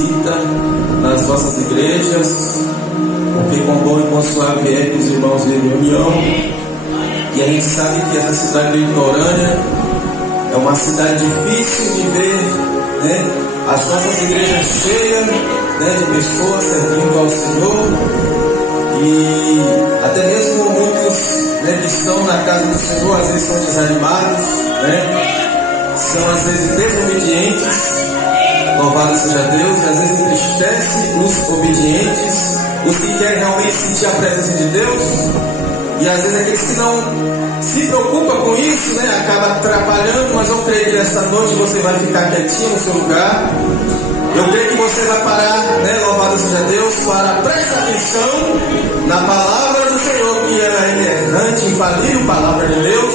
nas vossas igrejas, porque com bom e com suave é que os irmãos vivem em união. E a gente sabe que essa cidade litorânea é uma cidade difícil de ver, né? As nossas igrejas cheias, né, de pessoas servindo ao Senhor, e até mesmo muitos, né, que estão na casa do Senhor às vezes são desanimados, né? São às vezes desobedientes. Louvado seja Deus. E às vezes entristece os obedientes, os que querem realmente sentir a presença de Deus, e às vezes aqueles que não se preocupam com isso, né, acaba atrapalhando. Mas eu creio que nesta noite você vai ficar quietinho no seu lugar. Eu creio que você vai parar, né, louvado seja Deus, para prestar atenção na palavra do Senhor, que é inerrante, infalível palavra de Deus.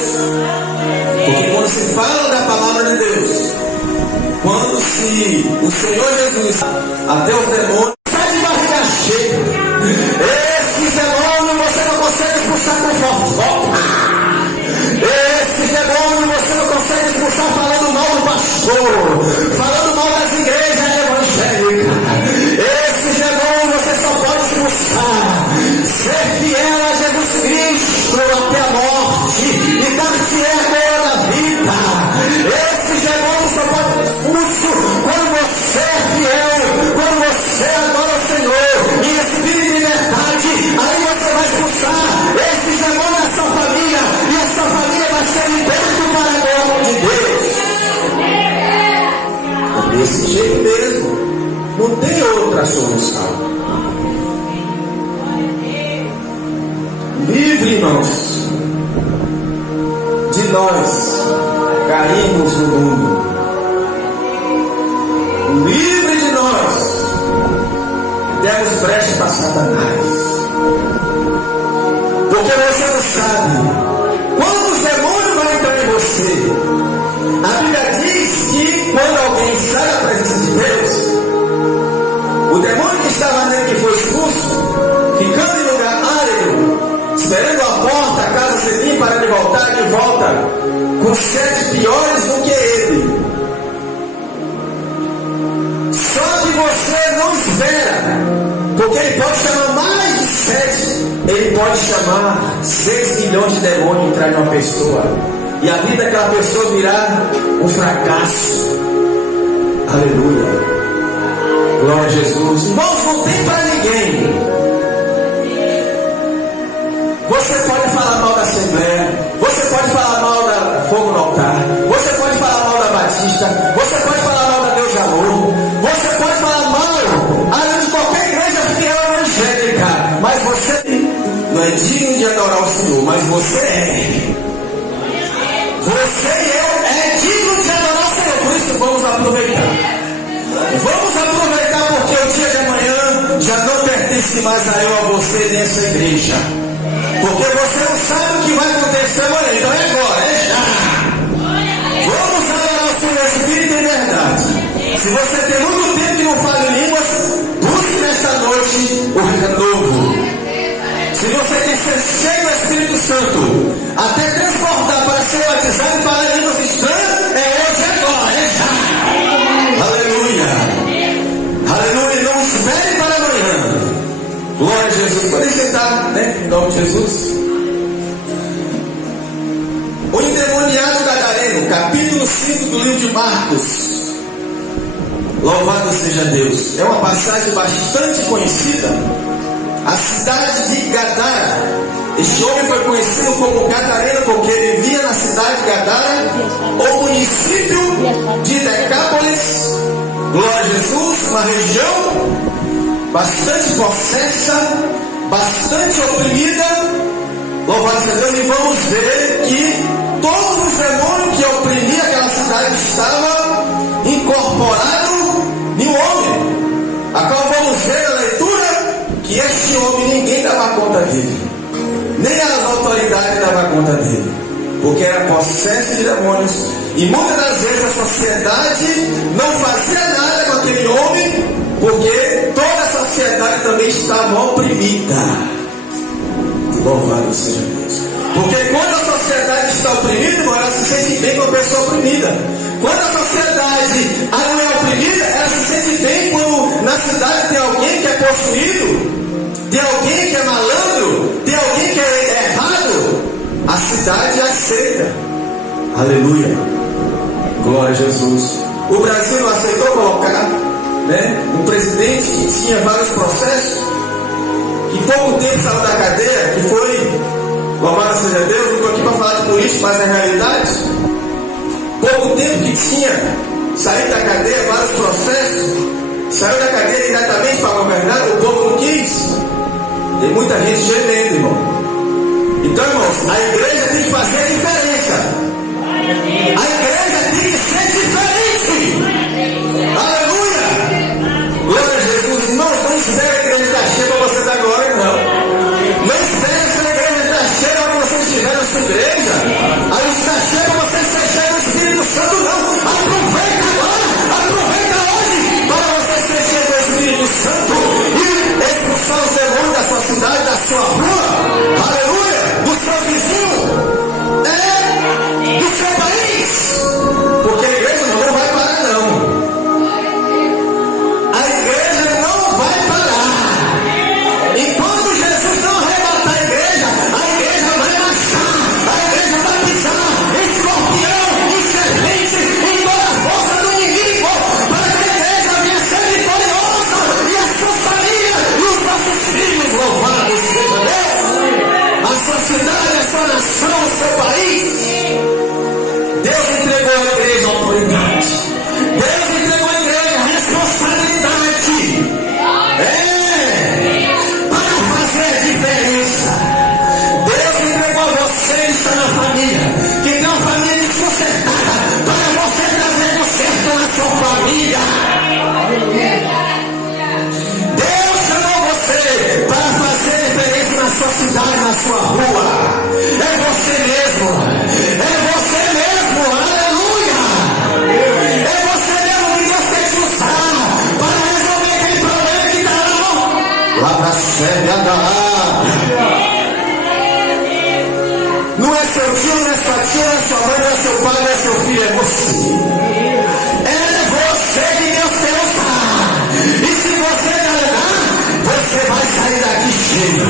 Porque quando se fala da palavra de Deus, quando se o Senhor Jesus, até os demônios, sai de barriga cheia. Esse demônio você não consegue expulsar com fofoca. Esse demônio você não consegue expulsar falando mal do pastor, falando mal das igrejas evangélicas. Esse demônio você só pode expulsar ser fiel a Jesus Cristo até a morte e dar-se a coroa da vida. Esse demônio só pode ser expulso quando você é fiel, quando você adora o Senhor em espírito e verdade. Aí você vai expulsar esse demônio da sua família, e a sua família vai ser liberta para a glória de Deus. É desse jeito mesmo, não tem outra solução. Livre-nos de nós caímos no mundo. Livre de nós demos brecha para Satanás. Porque você não sabe quando os demônios vão entrar em você. A Bíblia diz que quando alguém sai da presença de Deus, o demônio que estava nele, que foi expulso, ficando em lugar árido, esperando a porta, a casa ser limpa para ele voltar de volta com 7 piores do que ele. Só que você não espera, porque ele pode chamar mais de 7, ele pode chamar 6 milhões de demônios entrar em uma pessoa, e a vida daquela pessoa virá um fracasso. Aleluia. Glória a Jesus. Irmãos, não tem para ninguém. Você pode falar mal da Assembleia, você pode falar mal da Fogo no Altar, você pode falar mal da Batista, você pode falar mal da Deus de Amor, você pode falar mal além de qualquer igreja fiel evangélica, mas você não é digno de adorar o Senhor, mas você é. Você e eu é digno de adorar o Senhor. Por isso vamos aproveitar. Vamos aproveitar, porque o dia de amanhã já não pertence mais a eu, a você nessa igreja. Porque você não sabe o que vai acontecer amanhã. Então é agora, é já. Vamos adorar o Senhor Espírito em verdade. Se você tem muito tempo que não fala em línguas, busque nesta noite o renovo. Se você quer ser cheio do Espírito Santo, até transportar para ser batizado e falar em línguas estranhas, é hoje e agora, é já. Aleluia. Aleluia. Não espere para amanhã. Glória a Jesus. Podem sentar, né? Em nome de Jesus. O endemoniado gadareno, capítulo 5 do livro de Marcos. Louvado seja Deus. É uma passagem bastante conhecida. A cidade de Gadara. Este homem foi conhecido como gadareno porque ele vivia na cidade de Gadara, o município de Decápolis. Glória a Jesus. Uma região bastante possessa, bastante oprimida. Louvado seja Deus. E vamos ver que todos os demônios que oprimiam aquela cidade estavam incorporados em um homem, a qual vamos ver na leitura que este homem ninguém dava conta dele, nem as autoridades davam conta dele, porque era possesso de demônios. E muitas das vezes a sociedade não fazia nada com aquele homem, porque toda a sociedade também estava oprimida. Louvado seja Deus. Porque quando a sociedade está oprimida, ela se sente bem com a pessoa oprimida. Quando a sociedade não é oprimida, ela se sente bem quando cidade tem alguém que é possuído, tem alguém que é malandro, tem alguém que é errado, a cidade aceita. Aleluia. Glória a Jesus. O Brasil não aceitou colocar, um presidente que tinha vários processos, que em pouco tempo saiu da cadeia, que foi, louvado seja Deus, não estou aqui para falar de política, mas é realidade. Pouco tempo que tinha saído da cadeia, vários processos, saiu da cadeia diretamente para governar, o povo não quis. Tem muita gente gemendo, irmão. Então, irmãos, a igreja tem que fazer a diferença. A igreja tem que ser diferente. Aleluia. Glória a Jesus. Irmãos, não espere a igreja estar cheia para você dar glória, não. Não espere que a igreja estar cheia para você estiver na sua igreja. Aí está cheia para você ser cheio do Espírito Santo, não. Aproveita agora, aproveita hoje para você ser cheio do Espírito Santo e expulsar os demônios da sua cidade, da sua rua. Aleluia. Do seu vizinho. Do seu país. Porque a igreja não vai parar, não. A igreja não vai parar. Enquanto Jesus não arrebatar a igreja vai marchar. A igreja vai pisar em escorpião, em serpente, em toda a força do inimigo, para que a igreja venha ser vitoriosa e a sua família e os nossos filhos, louvados seja Deus. A sua cidade, a sua nação, o seu país. Deus entregou à igreja a autoridade. Deus entregou à igreja a responsabilidade. Para fazer a diferença. Deus entregou a você e está na família. Que tem uma família desconcertada. Para você trazer conserto na sua família. Deus chamou você para fazer a diferença na sua cidade, na sua rua. É você mesmo. É você mesmo. Aleluia. É você mesmo que Deus quer te usar para resolver aquele problema que está lá na sede Não é seu tio, não é sua tia, não é sua mãe, não é seu pai, não é seu filho, é você. É você que Deus quer usar. E se você delegar, você vai sair daqui cheio.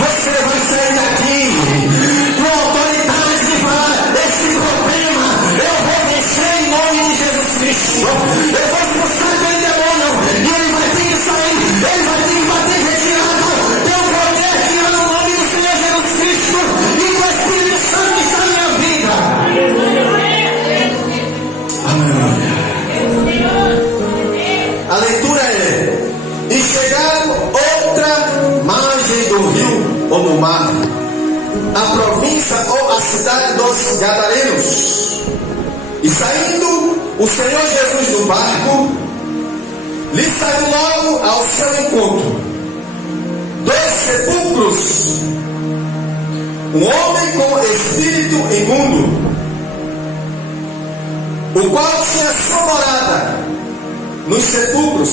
Você vai sair daqui com autoridade de falar: esse problema eu vou vencer em nome de Jesus Cristo. Eu vou expulsar aquele demônio e ele vai ter que sair. Ele vai ter que bater retirado. Tem um poder que é no nome do Senhor Jesus Cristo e do Espírito Santo que está na minha vida. Aleluia. A leitura é: e chegaram outra margem do rio ou do mar, a província ou a cidade dos Gadarenos. E saindo o Senhor Jesus do barco, lhe saiu logo ao seu encontro 2 sepulcros, um homem com espírito imundo, o qual tinha sua morada nos sepulcros,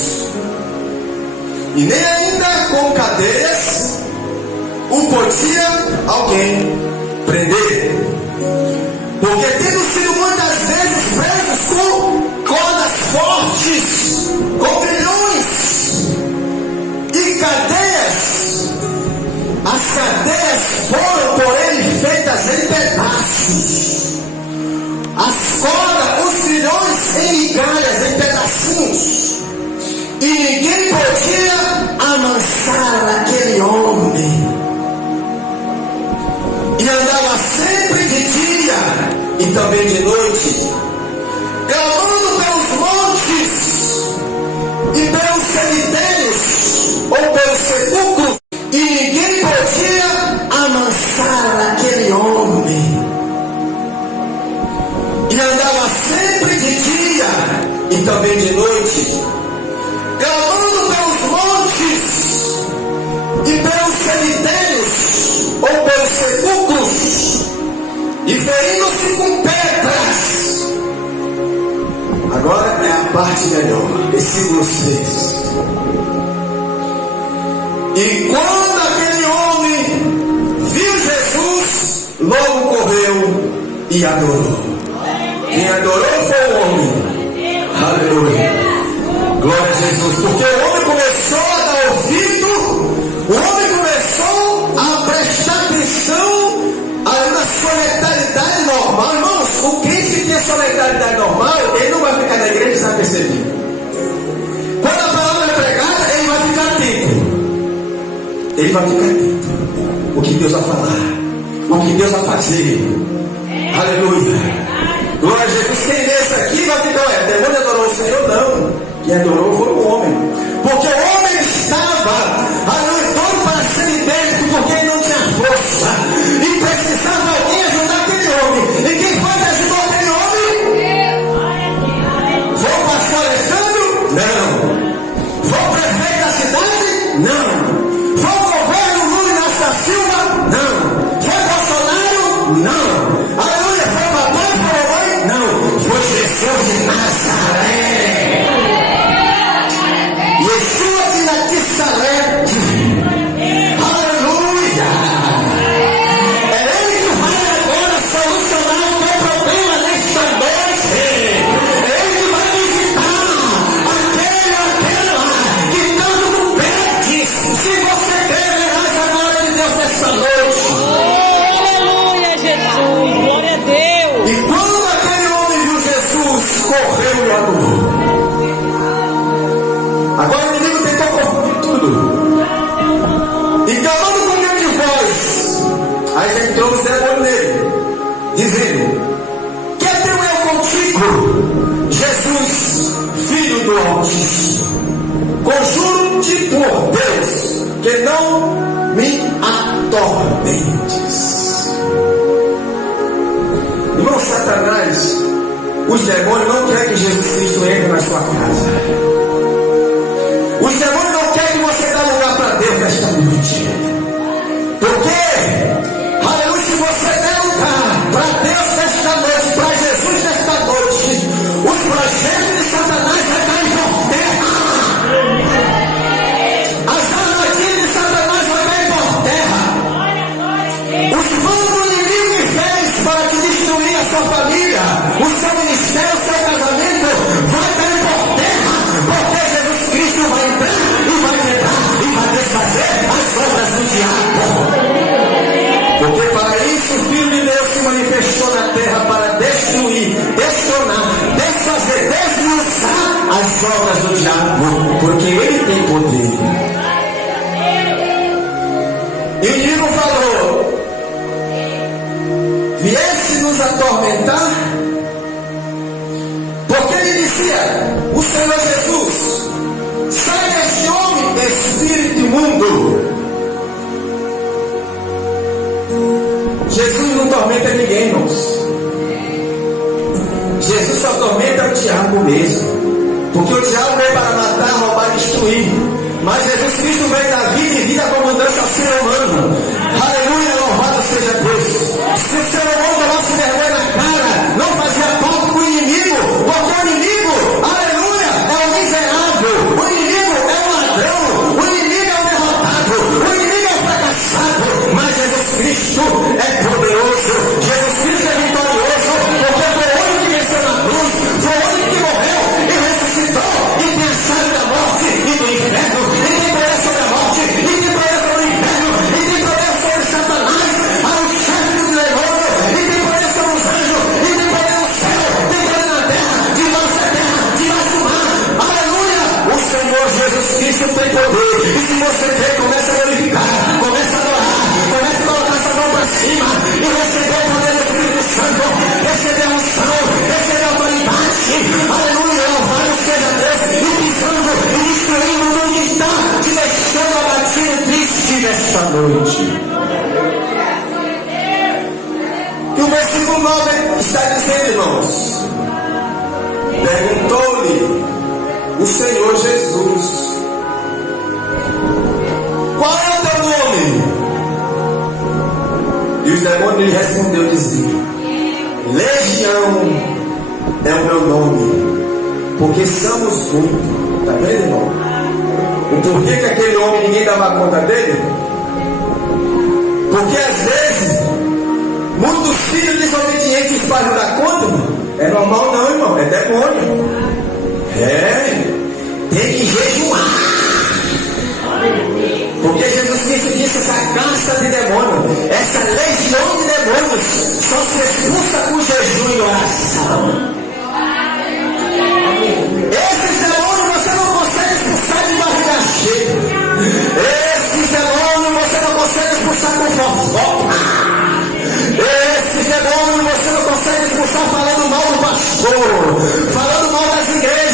e nem ainda com cadeias o podia alguém prender, porque tendo sido muitas vezes presos com cordas fortes, com grilhões e cadeias, as cadeias foram por ele feitas em pedaços, as cordas, os grilhões em migalhas, em pedacinhos, e ninguém podia amansar aquele homem. E andava sempre de dia e também de noite, clamando pelos montes e pelos cemitérios ou pelos sepulcros, e ninguém podia amansar aquele homem. E andava sempre de dia e também de noite, clamando pelos montes e pelos cemitérios ou pelos sepulcros, e ferindo-se com pedras. Agora é a parte melhor, versículo 6. E quando aquele homem viu Jesus, logo correu e adorou. Quem adorou foi o homem. Aleluia. Glória a Jesus. Porque o homem começou ele vai ficar atento. O que Deus vai falar, o que Deus vai fazer. Aleluia. Glória a Jesus. Quem nesse aqui vai ficar, demônio adorou o Senhor? Não. Quem adorou foi o homem. Porque o homem estava, aleluia, todo para ser liberto, porque ele não tinha força. E precisava alguém ajudar aquele homem. E quem foi que ajudou aquele homem? Foi o pastor Alexandre? Não. Foi o prefeito da cidade? Não. Foi o governo Lula Inácio Silva? Não. Foi Bolsonaro? Não. Aleluia. Foi o papai? Foi a mãe? Não. Foi Jesus de Nazaré. Yeshua de Nazaré. Aleluia. É Ele que vai agora solucionar o meu problema nesta noite. É Ele que vai visitar aquela que tanto não pede. Se você quer, verás a glória de Deus nesta noite. Aleluia, Jesus. Glória a Deus. E quando aquele homem viu Jesus, correu e adorou. Agora o inimigo tentou corromper tudo. E clamando com grande voz, aí entrou o demônio nele, dizendo: que tenho eu contigo, Jesus, Filho do Altíssimo? Conjuro-te por Deus, que não me atormentes. Irmão, Satanás, os demônios não querem que Jesus Cristo entre na sua casa. Os demônios não querem que você dê lugar para Deus nesta noite. Porque, aleluia, se você der lugar para Deus nesta noite, para Jesus nesta noite, os projetos de Satanás vai cair por terra. As armadilhas de Satanás vai cair por terra. Os planos do inimigo fez para te destruir a sua família, o seu ministério, o seu casamento, vai cair por terra. Porque Jesus Cristo vai entrar e vai quebrar e vai desfazer as obras do diabo. Porque para isso o Filho de Deus se manifestou na terra, para destruir, destronar, desfazer, desmanchar as obras do diabo. Porque ele tem poder. E o inimigo falou: viesse nos atormentar, porque ele dizia: o Senhor Jesus, sai deste homem, espírito imundo. Jesus não tormenta ninguém, irmãos. Jesus só tormenta o diabo mesmo. Porque o diabo veio para matar, roubar e destruir. Mas Jesus Cristo veio dar vida e vida com abundância ao ser humano. Aleluia, louvado seja Deus. Se o ser humano tomasse vergonha na cara, não fazia ponto com o inimigo. Porque o inimigo, aleluia, é o miserável. O inimigo é o ladrão. O inimigo é o derrotado. O inimigo é o fracassado. Mas Jesus Cristo é poderoso. Jesus Cristo é vitorioso. Porque foi o único que venceu na cruz. Foi o único que morreu e ressuscitou. E tem a chave da morte e do inferno. E tem poder sobre a morte. E tem poder sobre o inferno. E tem poder sobre Satanás. Ao chefe do demônio. E tem poder sobre os anjos. E tem poder no céu. Tem poder na terra. Debaixo da terra. Debaixo do mar. Aleluia. O Senhor Jesus Cristo tem poder. E se você crê, começa a glorificar. Começa a adorar. Começa a colocar sua mão para cima. E receber o poder do Espírito Santo. Receber a unção. Receber a autoridade. Aleluia. Louvado seja Deus. E pisando e destruindo o mundo que está te deixando abatido, triste nesta noite. E o versículo 9 está dizendo, irmãos: perguntou-lhe o Senhor Jesus: qual é o teu nome? E os demônios lhe respondeu dizendo: Legião é o meu nome, porque somos muitos. Está vendo, irmão? O porquê que aquele homem ninguém dava conta dele? Porque às vezes muitos filhos desobedientes para dar conta, irmão. É normal não, irmão, é demônio. Tem que jejuar. Porque Jesus Cristo disse: essa casta de demônio, essa legião de demônios só se expulsa com jejum e oração. Esses demônios você não consegue expulsar de barriga cheia. Esses demônios expulsar com fofoca. Esse demônio você não consegue expulsar falando mal do pastor, falando mal das igrejas.